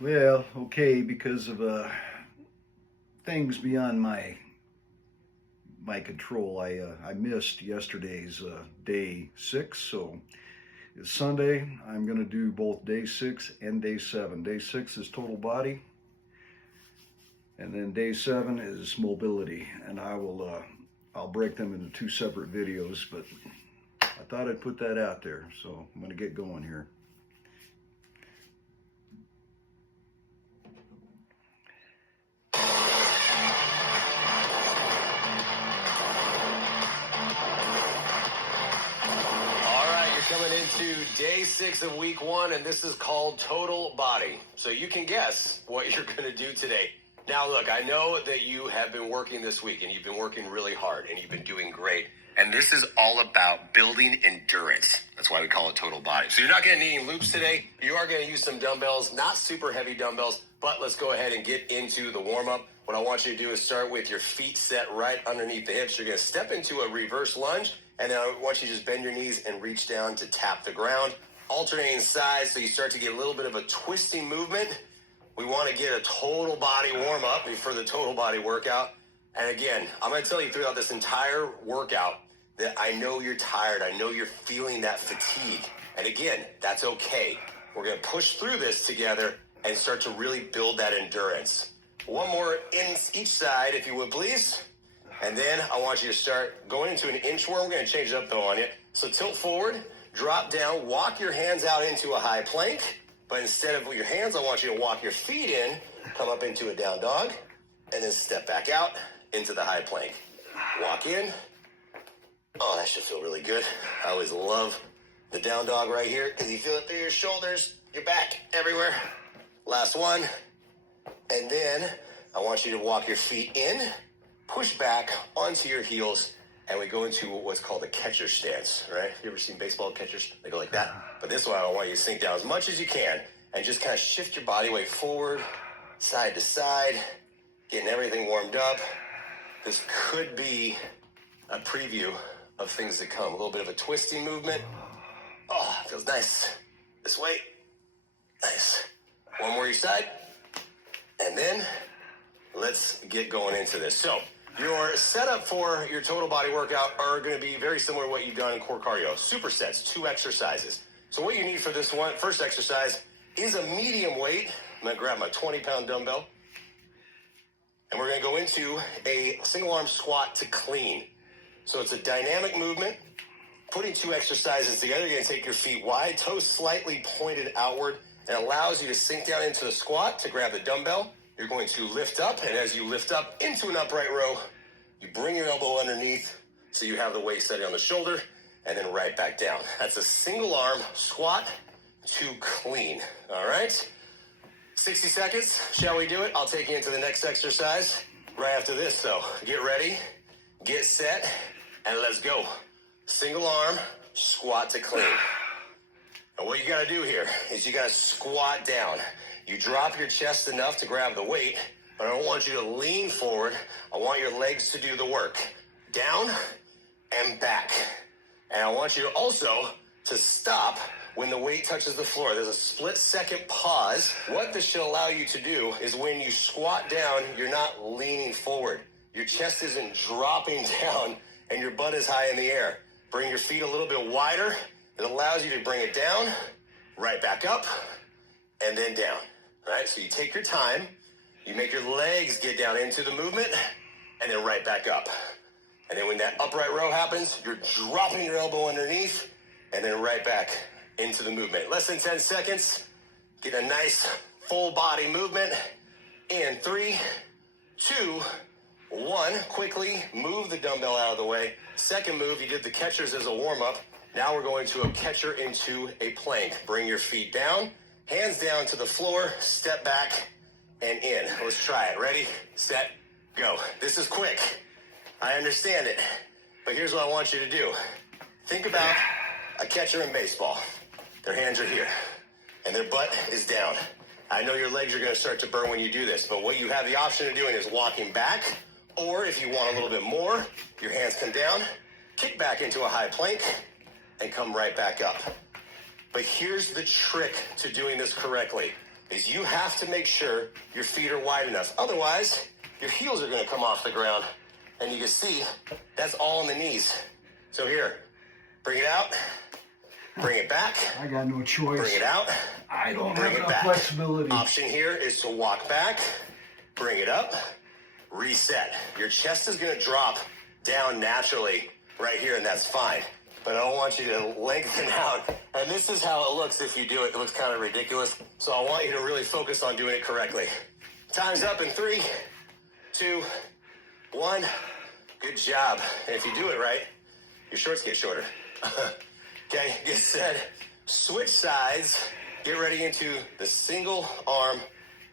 Well, okay, because of things beyond my control. I missed yesterday's day 6, so it's Sunday. I'm gonna do both day 6 and day 7. Day 6 is total body, and then day 7 is mobility. And I'll break them into two separate videos, but I thought I'd put that out there, so I'm gonna get going here. Coming into day 6 of week 1, and this is called total body. So you can guess what you're going to do today. Now, look, I know that you have been working this week, and you've been working really hard, and you've been doing great. And this is all about building endurance. That's why we call it total body. So you're not going to need any loops today. You are going to use some dumbbells, not super heavy dumbbells, but let's go ahead and get into the warm-up. What I want you to do is start with your feet set right underneath the hips. You're going to step into a reverse lunge. And then I want you to just bend your knees and reach down to tap the ground. Alternating sides so you start to get a little bit of a twisting movement. We want to get a total body warm up for the total body workout. And again, I'm going to tell you throughout this entire workout that I know you're tired. I know you're feeling that fatigue. And again, that's okay. We're going to push through this together and start to really build that endurance. One more in each side, if you would, please. And then I want you to start going into an inchworm. We're going to change it up, though, on you. So tilt forward, drop down, walk your hands out into a high plank. But instead of your hands, I want you to walk your feet in, come up into a down dog, and then step back out into the high plank. Walk in. Oh, that should feel really good. I always love the down dog right here because you feel it through your shoulders, your back, everywhere. Last one. And then I want you to walk your feet in, push back onto your heels, and we go into what's called a catcher stance, right? You ever seen baseball catchers? They go like that. But this one, I want you to sink down as much as you can and just kind of shift your body weight forward, side to side, getting everything warmed up. This could be a preview of things to come. A little bit of a twisting movement. Oh, feels nice. This way. Nice. One more each side. And then let's get going into this. So your setup for your total body workout are going to be very similar to what you've done in core cardio. Supersets, 2 exercises. So what you need for this one, first exercise, is a medium weight. I'm going to grab my 20-pound dumbbell. And we're going to go into a single arm squat to clean. So it's a dynamic movement. Putting 2 exercises together, you're going to take your feet wide, toes slightly pointed outward. It allows you to sink down into the squat to grab the dumbbell. You're going to lift up, and as you lift up into an upright row, you bring your elbow underneath so you have the weight steady on the shoulder, and then right back down. That's a single arm squat to clean, all right? 60 seconds, shall we do it? I'll take you into the next exercise right after this, so get ready, get set, and let's go. Single arm squat to clean. And what you got to do here is you got to squat down. You drop your chest enough to grab the weight, but I don't want you to lean forward. I want your legs to do the work. Down and back. And I want you to also to stop when the weight touches the floor. There's a split-second pause. What this should allow you to do is when you squat down, you're not leaning forward. Your chest isn't dropping down and your butt is high in the air. Bring your feet a little bit wider. It allows you to bring it down, right back up, and then down. All right, so you take your time, you make your legs get down into the movement, and then right back up. And then when that upright row happens, you're dropping your elbow underneath, and then right back into the movement. Less than 10 seconds, get a nice full body movement. In 3, 2, 1, quickly move the dumbbell out of the way. Second move, you did the catchers as a warm-up. Now we're going to a catcher into a plank. Bring your feet down, hands down to the floor, step back and in. Let's try it. Ready, set, go. This is quick. I understand it. But here's what I want you to do. Think about a catcher in baseball. Their hands are here and their butt is down. I know your legs are going to start to burn when you do this, but what you have the option of doing is walking back, or if you want a little bit more, your hands come down, kick back into a high plank, and come right back up. But here's the trick to doing this correctly. is you have to make sure your feet are wide enough. Otherwise, your heels are going to come off the ground. And you can see that's all in the knees. So here, bring it out, bring it back. I got no choice. Bring it out. I don't Bring have it enough back. flexibility. Option here is to walk back, bring it up, reset. Your chest is going to drop down naturally right here, and that's fine. But I don't want you to lengthen out. And this is how it looks if you do it. It looks kind of ridiculous. So I want you to really focus on doing it correctly. Time's up in 3, 2, 1. Good job. And if you do it right, your shorts get shorter. Okay, get set. Switch sides. Get ready into the single arm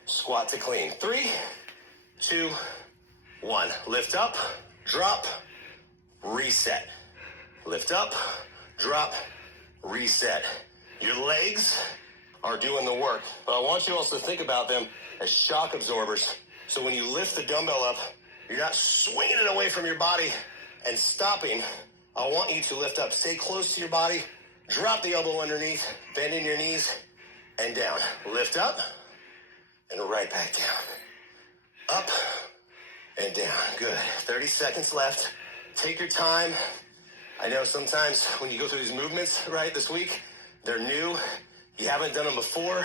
squat to clean. 3, 2, 1. Lift up, drop, reset. Lift up, drop, reset. Your legs are doing the work, but I want you to also think about them as shock absorbers. So when you lift the dumbbell up, you're not swinging it away from your body and stopping. I want you to lift up. Stay close to your body. Drop the elbow underneath. Bend in your knees and down. Lift up and right back down. Up and down. Good. 30 seconds left. Take your time. I know sometimes when you go through these movements, right, this week, they're new. You haven't done them before,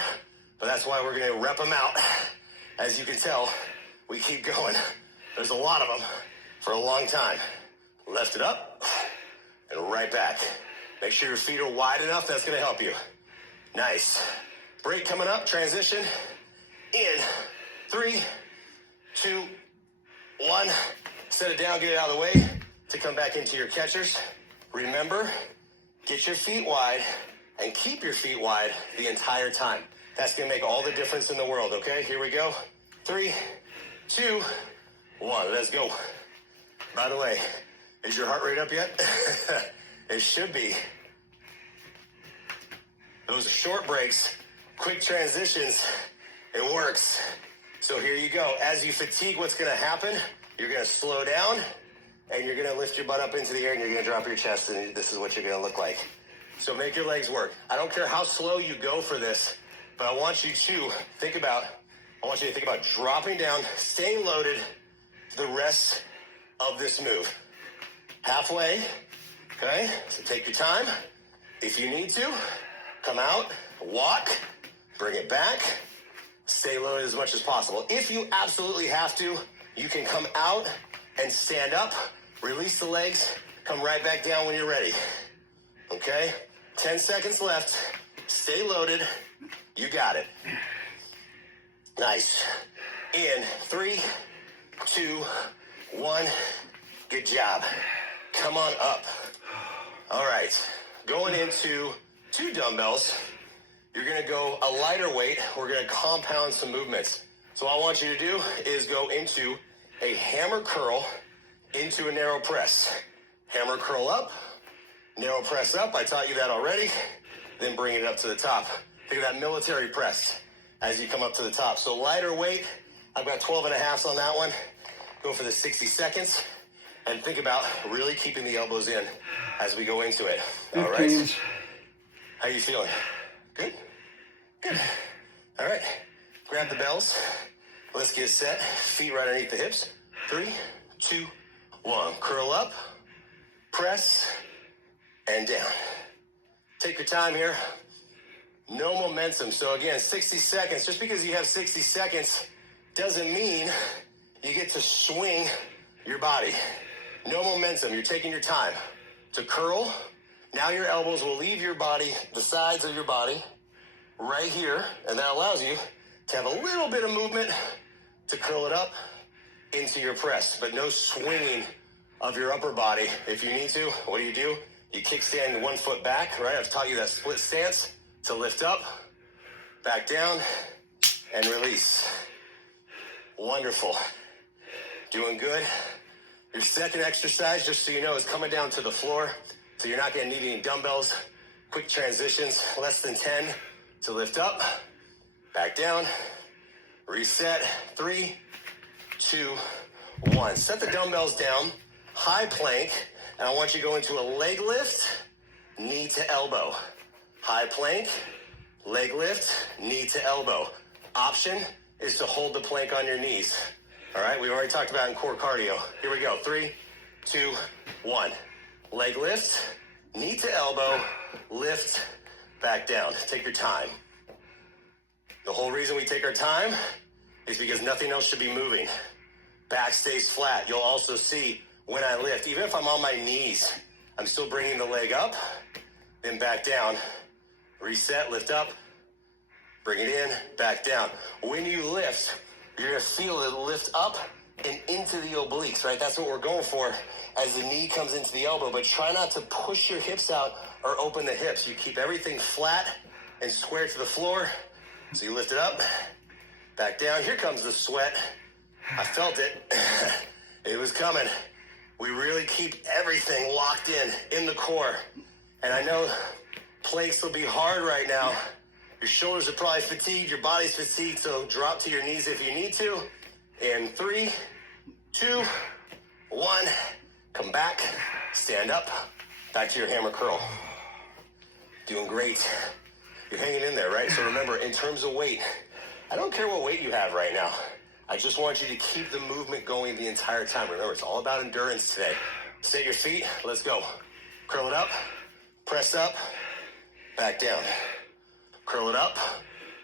but that's why we're going to rep them out. As you can tell, we keep going. There's a lot of them for a long time. Lift it up and right back. Make sure your feet are wide enough. That's going to help you. Nice. Break coming up. Transition. In. 3, 2, 1. Set it down. Get it out of the way to come back into your catchers. Remember, get your feet wide and keep your feet wide the entire time. That's going to make all the difference in the world, okay? Here we go. 3, 2, 1. Let's go. By the way, is your heart rate up yet? It should be. Those are short breaks, quick transitions. It works. So here you go. As you fatigue, what's going to happen? You're going to slow down, and you're going to lift your butt up into the air, and you're going to drop your chest, and this is what you're going to look like. So make your legs work. I don't care how slow you go for this, but I want you to think about dropping down, staying loaded the rest of this move. Halfway, okay? So take your time. If you need to, come out, walk, bring it back, stay loaded as much as possible. If you absolutely have to, you can come out and stand up, release the legs, come right back down when you're ready. Okay? 10 seconds left. Stay loaded. You got it. Nice. In 3, 2, 1. Good job. Come on up. All right. Going into 2 dumbbells. You're going to go a lighter weight. We're going to compound some movements. So what I want you to do is go into a hammer curl into a narrow press. Hammer curl up, narrow press up. I taught you that already. Then bring it up to the top. Think of that military press as you come up to the top. So lighter weight. I've got 12.5s on that one. Go for the 60 seconds. And think about really keeping the elbows in as we go into it. All right. How you feeling? Good? Good. All right. Grab the bells. Let's get set. Feet right underneath the hips. 3, 2, 1. Curl up, press, and down. Take your time here. No momentum. So again, 60 seconds. Just because you have 60 seconds doesn't mean you get to swing your body. No momentum. You're taking your time to curl. Now your elbows will leave your body, the sides of your body, right here. And that allows you to have a little bit of movement to curl it up into your press, but no swinging of your upper body. If you need to, what do? You kickstand 1 foot back, right? I've taught you that split stance to lift up, back down, and release. Wonderful. Doing good. Your second exercise, just so you know, is coming down to the floor, so you're not going to need any dumbbells. Quick transitions, less than 10 to lift up, back down, reset. 3, 2, 1. Set the dumbbells down, high plank, and I want you to go into a leg lift, knee to elbow. High plank, leg lift, knee to elbow. option is to hold the plank on your knees. All right, we've already talked about in core cardio. Here we go. 3, 2, 1. Leg lift, knee to elbow, lift, back down. Take your time. The whole reason we take our time is because nothing else should be moving. Back stays flat. You'll also see when I lift, even if I'm on my knees, I'm still bringing the leg up, then back down. Reset, lift up, bring it in, back down. When you lift, you're going to feel it lift up and into the obliques, right? That's what we're going for as the knee comes into the elbow. But try not to push your hips out or open the hips. You keep everything flat and square to the floor. So you lift it up, back down. Here comes the sweat. I felt it. It was coming. We really keep everything locked in the core. And I know planks will be hard right now. Your shoulders are probably fatigued. Your body's fatigued. So drop to your knees if you need to. In 3, 2, 1. Come back. Stand up. Back to your hammer curl. Doing great. You're hanging in there, right? So remember, in terms of weight, I don't care what weight you have right now. I just want you to keep the movement going the entire time. Remember, it's all about endurance today. Stay your feet. Let's go. Curl it up. Press up. Back down. Curl it up.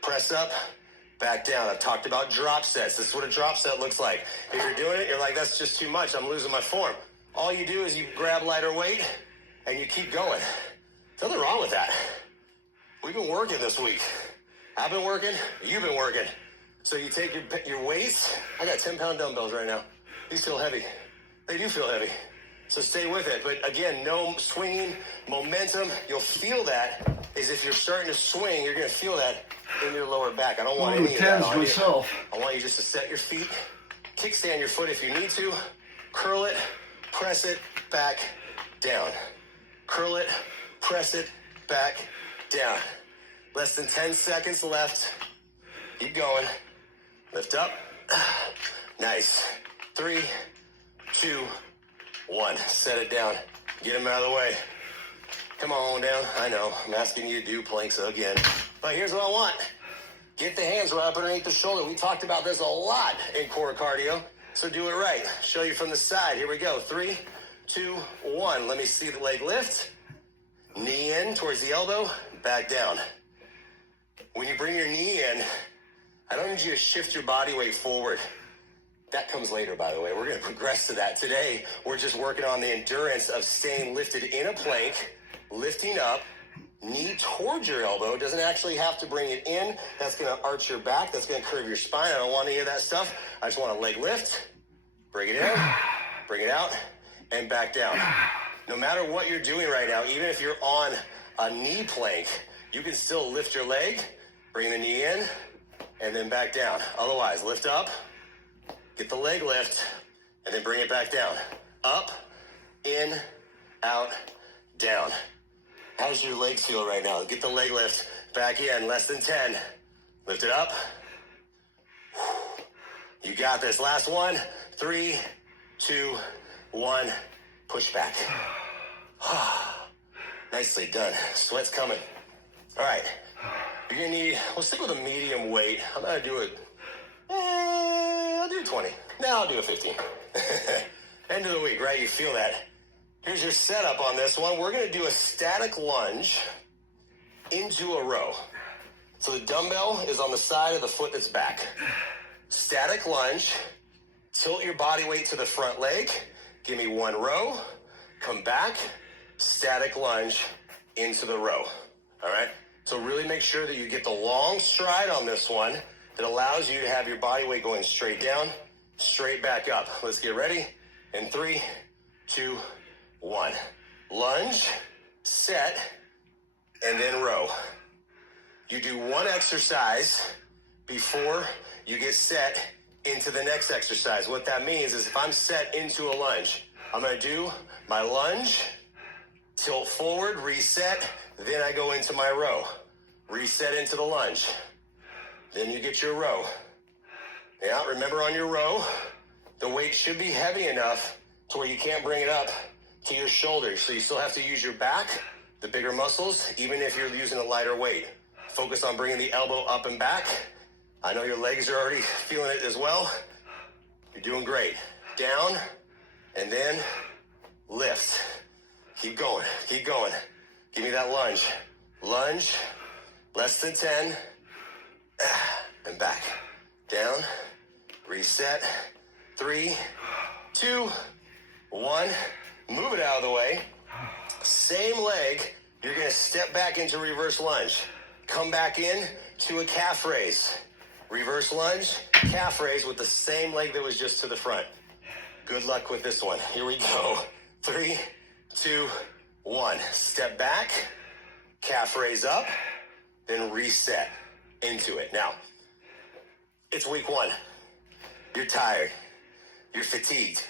Press up. Back down. I've talked about drop sets. This is what a drop set looks like. If you're doing it, you're like, that's just too much. I'm losing my form. All you do is you grab lighter weight and you keep going. There's nothing wrong with that. We've been working this week. I've been working. You've been working. So you take your weights. I got 10-pound dumbbells right now. These feel heavy. They do feel heavy. So stay with it. But again, no swinging, momentum. You'll feel that is if you're starting to swing, you're going to feel that in your lower back. I don't want any of that on you. I want you just to set your feet, kickstand your foot if you need to, curl it, press it, back, down. Curl it, press it, back, down. Less than 10 seconds left. Keep going. Lift up. Nice. 3, 2, 1. Set it down. Get them out of the way. Come on down. I know. I'm asking you to do planks again. But here's what I want. Get the hands right up underneath the shoulder. We talked about this a lot in core cardio. So do it right. Show you from the side. Here we go. 3, 2, 1. Let me see the leg lift. Knee in towards the elbow. Back down. When you bring your knee in, I don't need you to shift your body weight forward. That comes later, by the way. We're going to progress to that. Today, we're just working on the endurance of staying lifted in a plank, lifting up, knee towards your elbow. It doesn't actually have to bring it in. That's going to arch your back. That's going to curve your spine. I don't want any of that stuff. I just want a leg lift, bring it in, bring it out, and back down. No matter what you're doing right now, even if you're on a knee plank, you can still lift your leg, bring the knee in, and then back down. Otherwise, lift up, get the leg lift, and then bring it back down. Up, in, out, down. How's your legs feel right now? Get the leg lift back in, less than 10. Lift it up. You got this. Last one. 3, 2, 1. Push back. Nicely done. Sweat's coming. All right. You're going to need, we'll stick with a medium weight. I'm going to do it. I'll do 20. No, I'll do a 15. End of the week, right? You feel that. Here's your setup on this one. We're going to do a static lunge into a row. So the dumbbell is on the side of the foot that's back. Static lunge. Tilt your body weight to the front leg. Give me 1 row. Come back. Static lunge into the row. All right? So really make sure that you get the long stride on this one that allows you to have your body weight going straight down, straight back up. Let's get ready. In 3, 2, 1. Lunge, set, and then row. You do one exercise before you get set into the next exercise. What that means is if I'm set into a lunge, I'm going to do my lunge, tilt forward, reset, then I go into my row. Reset into the lunge. Then you get your row. Yeah, remember on your row, the weight should be heavy enough to where you can't bring it up to your shoulders. So you still have to use your back, the bigger muscles, even if you're using a lighter weight. Focus on bringing the elbow up and back, I know your legs are already feeling it as well. You're doing great. Down, and then lift. Keep going, keep going. Give me that lunge. Lunge, less than 10, and back. Down, reset, 3, 2, 1. Move it out of the way. Same leg, you're gonna step back into reverse lunge. Come back in to a calf raise. Reverse lunge, calf raise with the same leg that was just to the front. Good luck with this one. Here we go. 3, 2, 1. Step back, calf raise up, then reset into it. Now, it's week 1. You're tired. You're fatigued.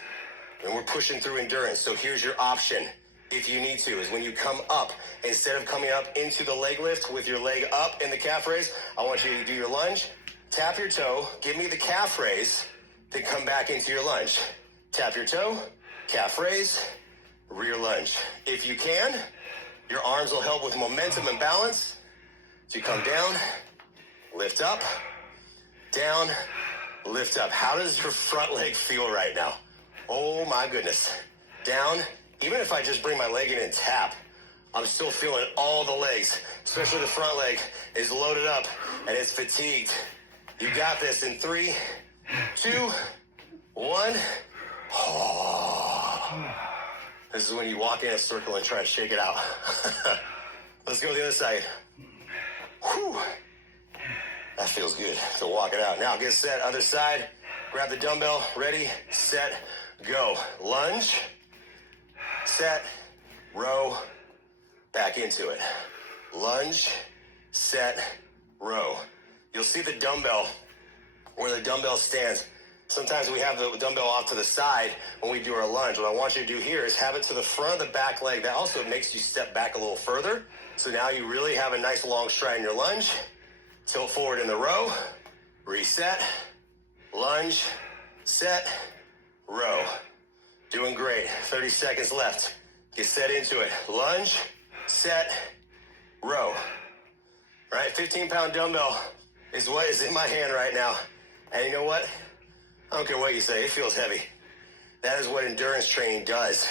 And we're pushing through endurance. So here's your option, if you need to, is when you come up, instead of coming up into the leg lift with your leg up in the calf raise, I want you to do your lunge, tap your toe, give me the calf raise, then come back into your lunge. Tap your toe, calf raise, rear lunge. If you can, your arms will help with momentum and balance. So you come down, lift up, down, lift up. How does your front leg feel right now? Oh my goodness. Down. Even if I just bring my leg in and tap, I'm still feeling all the legs, especially the front leg is loaded up and it's fatigued. You got this in 3, 2, 1. Oh. This is when you walk in a circle and try to shake it out. Let's go to the other side. Whew. That feels good. So walk it out. Now get set, other side. Grab the dumbbell, ready, set, go. Lunge, set, row, back into it. Lunge, set, row. You'll see the dumbbell, where the dumbbell stands. Sometimes we have the dumbbell off to the side when we do our lunge. What I want you to do here is have it to the front of the back leg. That also makes you step back a little further. So now you really have a nice long stride in your lunge. Tilt forward in the row, reset, lunge, set, row. Doing great. 30 seconds left. Get set into it. Lunge, set, row. All right, 15-pound dumbbell is what is in my hand right now. And you know what? I don't care what you say, it feels heavy. That is what endurance training does,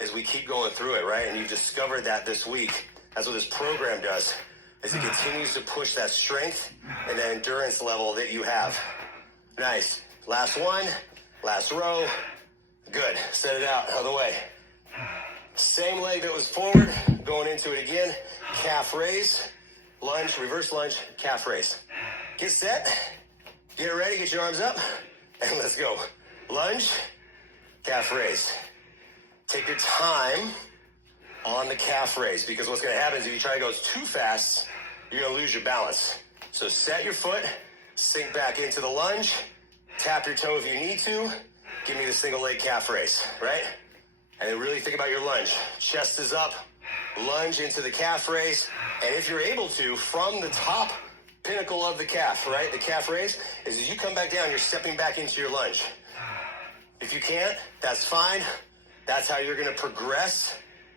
is we keep going through it, right? And you discovered that this week. That's what this program does, is it continues to push that strength and that endurance level that you have. Nice. Last one, last row. Good. Set it out of the way. Same leg that was forward, going into it again. Calf raise, lunge, reverse lunge, calf raise. Get set, get ready, get your arms up, and let's go. Lunge, calf raise. Take your time on the calf raise, because what's going to happen is if you try to go too fast, you're going to lose your balance. So set your foot, sink back into the lunge, tap your toe if you need to, give me the single leg calf raise, right? And then really think about your lunge. Chest is up, lunge into the calf raise, and if you're able to, from the top pinnacle of the calf, right? The calf raise is as you come back down, you're stepping back into your lunge. If you can't, that's fine. That's how you're going to progress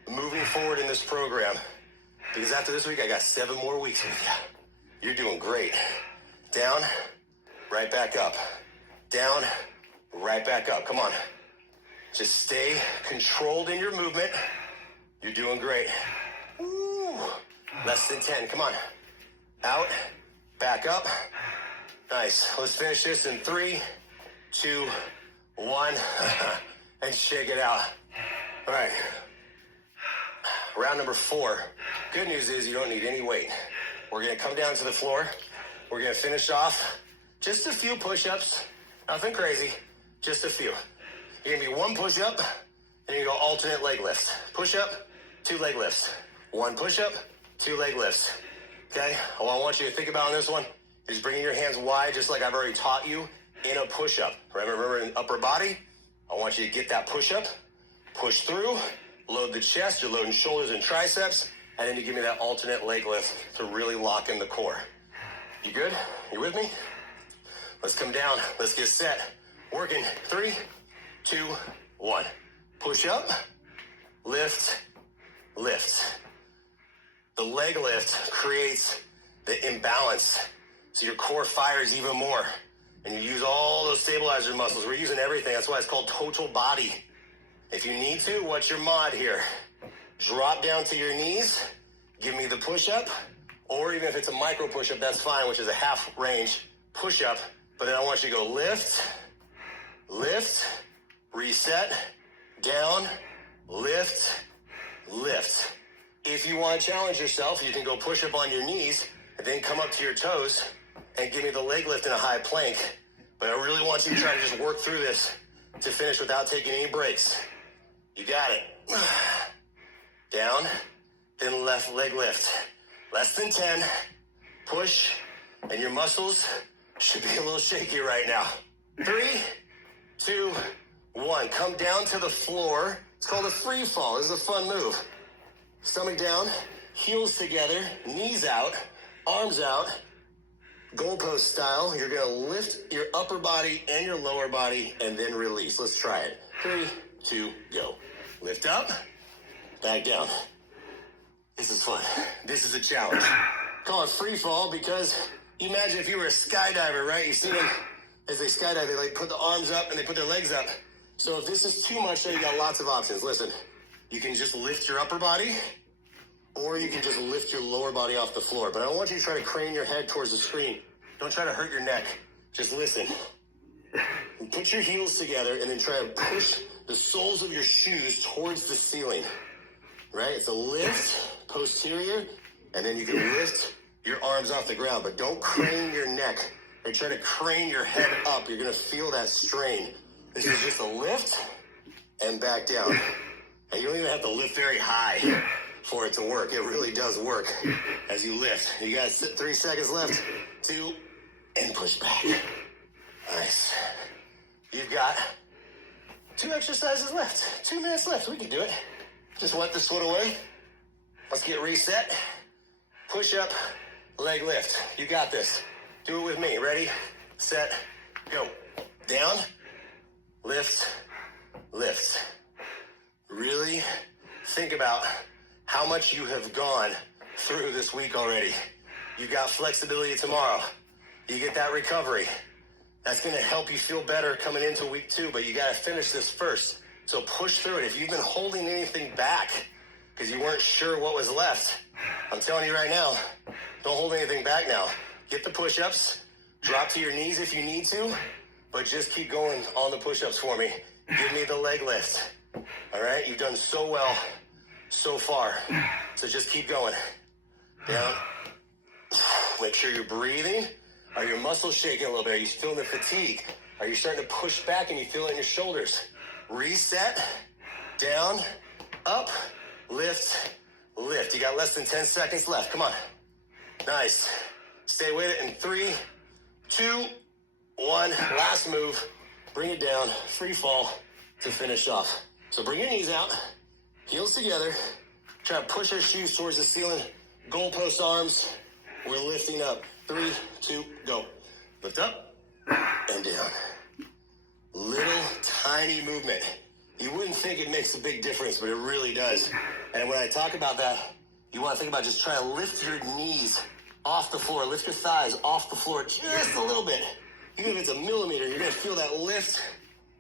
moving forward in this program. Because after this week, I got 7 more weeks with you. You're doing great. Down, right back up. Down, right back up. Come on. Just stay controlled in your movement. You're doing great. Ooh. Less than 10. Come on. Out, back up. Nice. Let's finish this in 3, 2, 1. And shake it out. All right. Round number 4. Good news is you don't need any weight. We're going to come down to the floor. We're going to finish off just a few push-ups. Nothing crazy. Just a few. You're going to be 1 push-up, and you go alternate leg lifts. Push-up, 2 leg lifts. 1 push-up, 2 leg lifts. Okay? What I want you to think about on this one is bringing your hands wide, just like I've already taught you in a push-up. Remember in upper body? I want you to get that push-up, push through, load the chest, you're loading shoulders and triceps, and then you give me that alternate leg lift to really lock in the core. You good? You with me? Let's come down. Let's get set. Working. 3, 2, 1. Push up, lift, lift. The leg lift creates the imbalance. so your core fires even more. And you use all those stabilizer muscles. We're using everything. That's why it's called total body. If you need to, what's your mod here? Drop down to your knees. Give me the push-up. Or even if it's a micro push-up, that's fine, which is a half range push-up. But then I want you to go lift, lift, reset, down, lift, lift. If you want to challenge yourself, you can go push up on your knees and then come up to your toes and give me the leg lift in a high plank. But I really want you to try to just work through this to finish without taking any breaks. You got it. Down, then left leg lift. Less than 10. Push, and your muscles should be a little shaky right now. 3, 2, 1. Come down to the floor. It's called a free fall. This is a fun move. Stomach down, heels together, knees out, arms out, goalpost style. You're going to lift your upper body and your lower body and then release. Let's try it. 3, 2, go. Lift up, back down. This is fun. This is a challenge. Call it free fall because you imagine if you were a skydiver, right? You see them as they skydive, they like put the arms up and they put their legs up. So if this is too much, then you got lots of options. Listen, you can just lift your upper body or you can just lift your lower body off the floor. But I don't want you to try to crane your head towards the screen. Don't try to hurt your neck. Just listen. And put your heels together and then try to push the soles of your shoes towards the ceiling. Right? It's a lift, posterior, and then you can lift your arms off the ground, but don't crane your neck or try to crane your head up. You're going to feel that strain. This is just a lift and back down. And you don't even have to lift very high for it to work. It really does work as you lift. You got 3 seconds left. 2, and push back. Nice. You've got 2 exercises left. 2 minutes left. We can do it. Just wipe the sweat away. Let's get reset. Push up, leg lift. You got this. Do it with me. Ready, set, go. Down, lift, lift. Really think about how much you have gone through this week already. You got flexibility tomorrow. You get that recovery. That's going to help you feel better coming into week 2, but you got to finish this first. So push through it. If you've been holding anything back because you weren't sure what was left, I'm telling you right now, don't hold anything back now. Get the push-ups. Drop to your knees if you need to, but just keep going on the push-ups for me. Give me the leg lift. All right? You've done so well so far. So just keep going. Down. Make sure you're breathing. Are your muscles shaking a little bit? Are you feeling the fatigue? Are you starting to push back and you feel it in your shoulders? Reset, down, up, lift, lift. You got less than 10 seconds left. Come on. Nice. Stay with it in 3, 2, 1. Last move. Bring it down. Free fall to finish off. So bring your knees out. Heels together. Try to push our shoes towards the ceiling. Goalpost arms. We're lifting up. 3, 2, go. Lift up and down. Little tiny movement. You wouldn't think it makes a big difference, but it really does. And when I talk about that, you want to think about just try to lift your knees off the floor. Lift your thighs off the floor just a little bit. Even if it's a millimeter, you're going to feel that lift.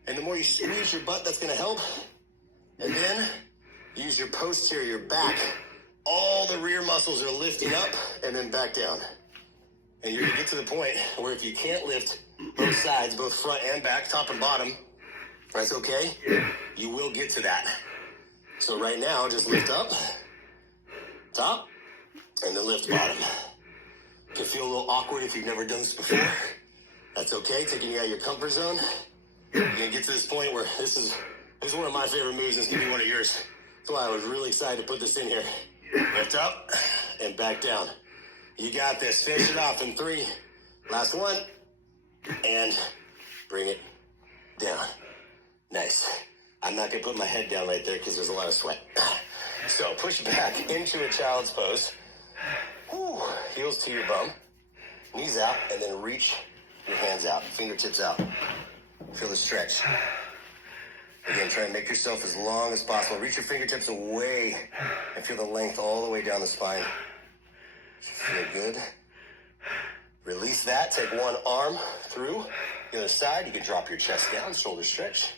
And the more you squeeze your butt, that's going to help. And then use your posterior back. All the rear muscles are lifting up and then back down. And you're going to get to the point where if you can't lift both sides, both front and back, top and bottom, that's okay. You will get to that. So right now, just lift up, top, and then lift bottom. It can feel a little awkward if you've never done this before. That's okay, taking you out of your comfort zone. You're going to get to this point where this is one of my favorite moves. This is going to be one of yours. That's why I was really excited to put this in here. Lift up and back down. You got this. Finish it off in 3. Last one. And bring it down. Nice. I'm not going to put my head down right there because there's a lot of sweat. So push back into a child's pose. Whew. Heels to your bum. Knees out, and then reach your hands out. Fingertips out. Feel the stretch. Again, try and make yourself as long as possible. Reach your fingertips away and feel the length all the way down the spine. Feel good. Release that. Take one arm through the other side. You can drop your chest down, shoulder stretch.